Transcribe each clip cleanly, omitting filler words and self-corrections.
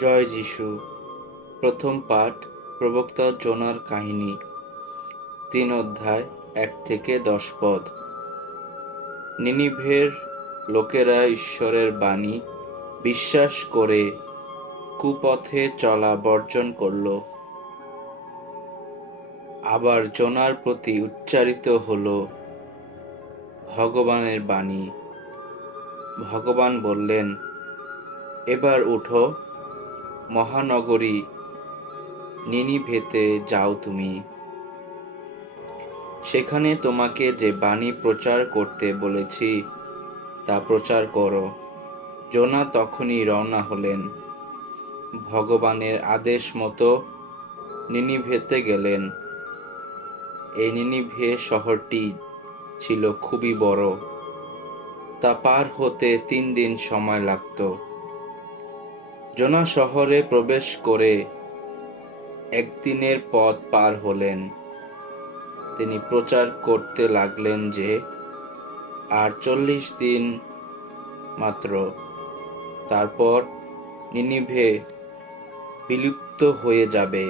জয় যিশু। প্রথম পাঠ, প্রবক্তা জোনার কাহিনী, ৩ অধ্যায়, ১ থেকে ১০ পদ। নিনিভের লোকেরা ঈশ্বরের বাণী বিশ্বাস করে কুপথে চলা বর্জন করল। আবার জোনার প্রতি উচ্চারিত হল ভগবানের বাণী। ভগবান বললেন, এবার উঠো, মহানগরী নিনিভেতে যাও তুমি। সেখানে তোমাকে যে বাণী প্রচার করতে বলেছি তা প্রচার করো। জোনা তখনই রওনা হলেন। ভগবানের আদেশ মতো নিনিভেতে গেলেন। এই নিনিভে শহরটি ছিল খুবই বড়। তা পার হতে ৩ দিন সময় লাগত। জোনা শহরে প্রবেশ করে একদিনের পথ পার হলেন। তিনি প্রচার করতে লাগলেন যে আর ৪০ দিন মাত্র, তারপর নিনিভে বিলুপ্ত হয়ে যাবে।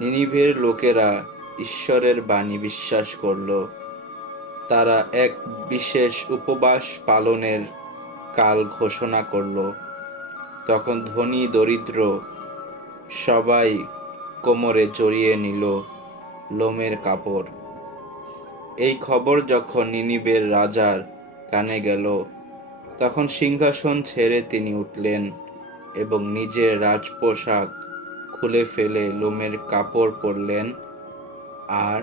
নিনিভের লোকেরা ঈশ্বরের বাণী বিশ্বাস করল। তারা এক বিশেষ উপবাস পালনের কাল ঘোষণা করল। তখন ধনী দরিদ্র সবাই কোমরে জড়িয়ে নিল লোমের কাপড়। এই খবর যখন নিনিভের রাজার কানে গেল, তখন সিংহাসন ছেড়ে তিনি উঠলেন এবং নিজের রাজপোশাক খুলে ফেলে লোমের কাপড় পরলেন আর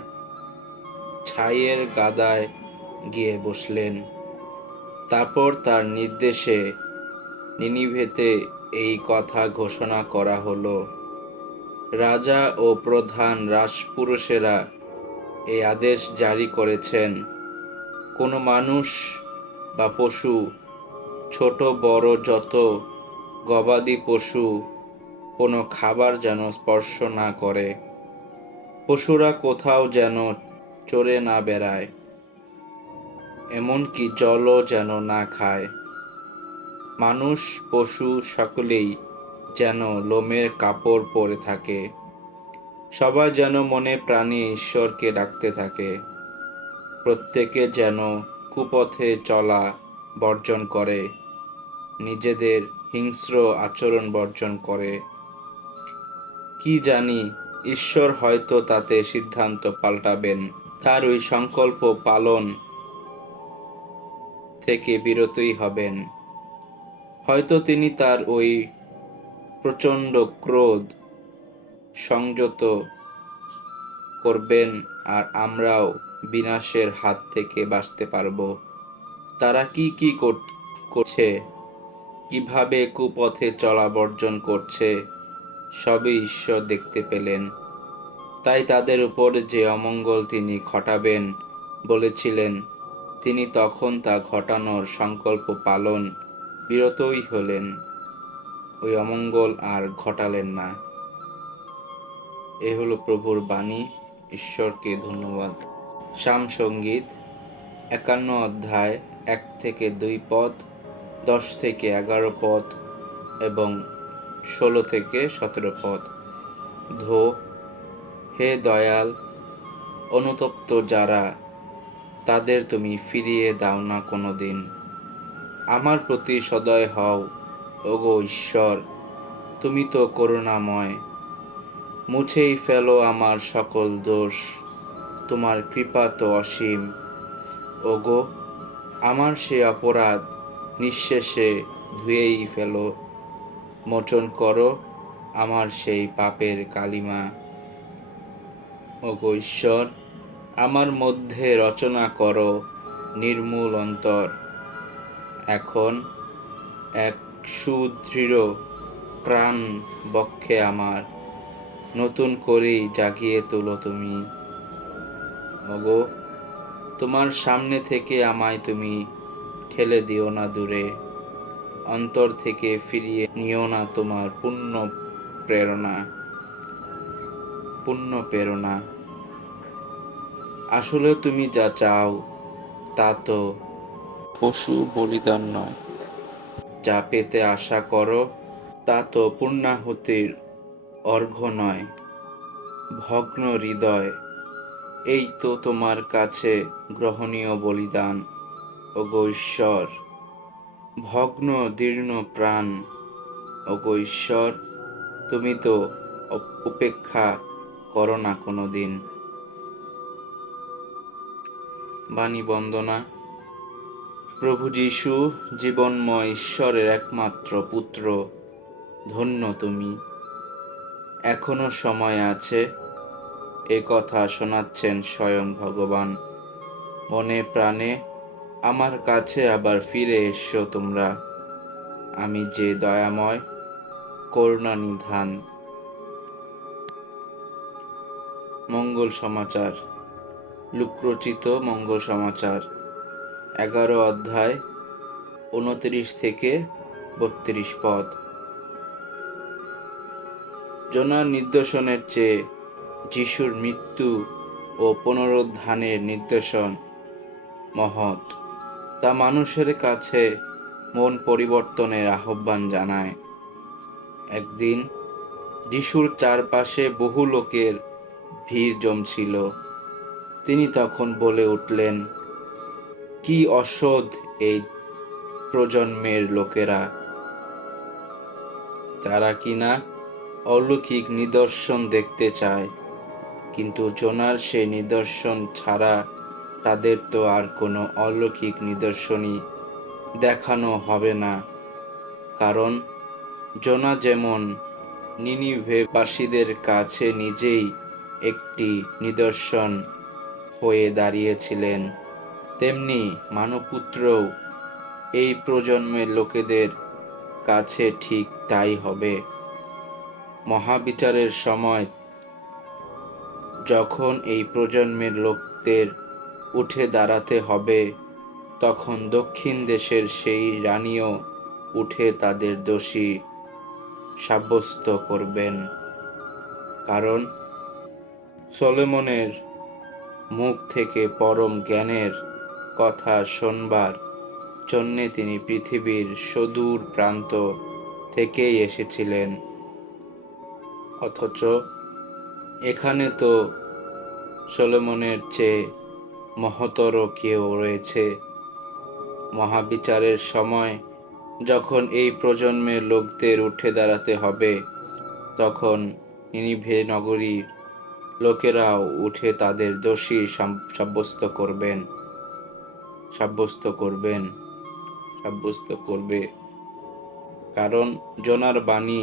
ছাইয়ের গাদায় গিয়ে বসলেন। তারপর তার নির্দেশে নিনিভেতে এই কথা ঘোষণা করা হলো। রাজা ও প্রধান রাজপুরুষেরা এই আদেশ জারি করেছেন, কোনো মানুষ বা পশু, ছোট বড় যত গবাদি পশু, কোনো খাবার যেন স্পর্শ না করে। পশুরা কোথাও যেন চরে না বেড়ায়, এমনকি জলও যেন না খায়। মানুষ পশু সকলেই যেন লোমের কাপড় পরে থাকে। সবাই যেন মনে প্রাণে ঈশ্বরকে ডাকতে থাকে। প্রত্যেকে যেন কুপথে চলা বর্জন করে, নিজেদের হিংস্র আচরণ বর্জন করে। কি জানি, ঈশ্বর হয়তো তাতে সিদ্ধান্ত পাল্টাবেন। তার ওই সংকল্প পালন থেকে বিরতই হবেন। হয়তো তিনি তার ওই প্রচণ্ড ক্রোধ সংযত করবেন আর আমরাও বিনাশের হাত থেকে বাঁচতে পারব। তারা কি কি করছে, কিভাবে কুপথে চলা বর্জন করছে, সবই ঈশ্বর দেখতে পেলেন। তাই তাদের উপর যে অমঙ্গল তিনি ঘটাবেন বলেছিলেন, তিনি তখন তা ঘটানোর সংকল্প পালন বিরতই হলেন। ওই অমঙ্গল আর ঘটালেন না। এ হলো প্রভুর বাণী। ঈশ্বরকে ধন্যবাদ। সাম সঙ্গীত ৫১ অধ্যায়, ১ থেকে ২ পদ, ১০ থেকে ১১ পদ এবং ১৬ থেকে ১৭ পদ। ধো, হে দয়াল, অনুতপ্ত যারা, তাদের তুমি ফিরিয়ে দাও না কোনো দিন। আমার প্রতি সদয় হও, ওগো ঈশ্বর, তুমি তো করুণাময়। মুছেই ফেলো আমার সকল দোষ, তোমার কৃপা তো অসীম। ওগো, আমার সে অপরাধ নিঃশেষে ধুয়েই ফেলো। মোচন করো আমার সেই পাপের কালিমা। ওগো ঈশ্বর, আমার মধ্যে রচনা করো নির্মূল অন্তর। এখন এক সুদৃঢ় প্রাণ বক্ষে আমার, নতুন করেই জাগিয়ে তোলো তুমি। ওগো, তোমার সামনে থেকে আমায় তুমি ঠেলে দিও না দূরে। অন্তর থেকে ফিরিয়ে নিও না তোমার পূর্ণ প্রেরণা। আসলে তুমি যা চাও তা তো পশু বলিদান নয়। যা পেতে আশা করো তা তো পূর্ণাহুতির অর্ঘ্য নয়, ভগ্ন হৃদয়, এই তো তোমার কাছে গ্রহণীয় বলিদান। ওগো ঈশ্বর, ভগ্ন দীর্ণ প্রাণ, ওগো ঈশ্বর, তুমি তো উপেক্ষা করো না কোনোদিন। বাণী বন্দনা। প্রভু যীশু, জীবনময় ঈশ্বরের একমাত্র পুত্র, ধন্য তুমি। এখনো সময় আছে, এ কথা শোনাচ্ছেন স্বয়ং ভগবান। মনে প্রাণে আমার কাছে আবার ফিরে এসো তোমরা, আমি যে দয়াময়, করুণা নিধান। মঙ্গল সমাচার। লুকরচিত মঙ্গল সমাচার 11 অধ্যায় 29 থেকে 32 পদ। জোনার নির্দেশনের চেয়ে যিশুর মৃত্যু ও পুনরুত্থানের নির্দেশন মহৎ। তা মানুষের কাছে মন পরিবর্তনের আহ্বান জানায়। একদিন যিশুর চারপাশে বহু লোকের ভিড় জমছিল। তিনি তখন বলে উঠলেন, কি অসৎ এই প্রজন্মের লোকেরা! তারা কিনা অলৌকিক নিদর্শন দেখতে চায়, কিন্তু জোনার সেই নিদর্শন ছাড়া তাদের তো আর কোনো অলৌকিক নিদর্শনই দেখানো হবে না। কারণ জোনা যেমন নিনিভেবাসীদের কাছে নিজেই একটি নিদর্শন হয়ে দাঁড়িয়েছিলেন, তেমনি মানবপুত্রও এই প্রজন্মের লোকেদের কাছে ঠিক তাই হবে। মহাবিচারের সময় যখন এই প্রজন্মের লোকদের উঠে দাঁড়াতে হবে, তখন দক্ষিণ দেশের সেই রানীও উঠে তাদের দোষী সাব্যস্ত করবেন। কারণ সলোমনের মুখ থেকে পরম জ্ঞানের কথা শোনবার জন্যে তিনি পৃথিবীর সুদূর প্রান্ত থেকেই এসেছিলেন। অথচ এখানে তো সলোমনের চেয়ে মহতর কেউ রয়েছে। মহাবিচারের সময় যখন এই প্রজন্মের লোকদের উঠে দাঁড়াতে হবে, তখন নিনিভে নগরীর লোকেরাও উঠে তাদের দোষী সাব্যস্ত করবে। কারণ জোনার বাণী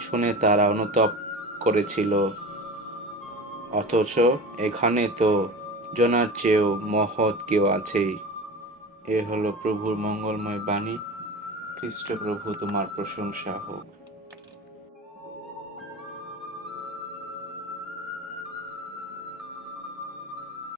শুনে তারা অনুতাপ করেছিল। অথচ এখানে তো জোনার চেয়েও মহৎ কেউ আছেই। এ হলো প্রভুর মঙ্গলময় বাণী। খ্রিস্ট প্রভু তোমার প্রশংসা হোক।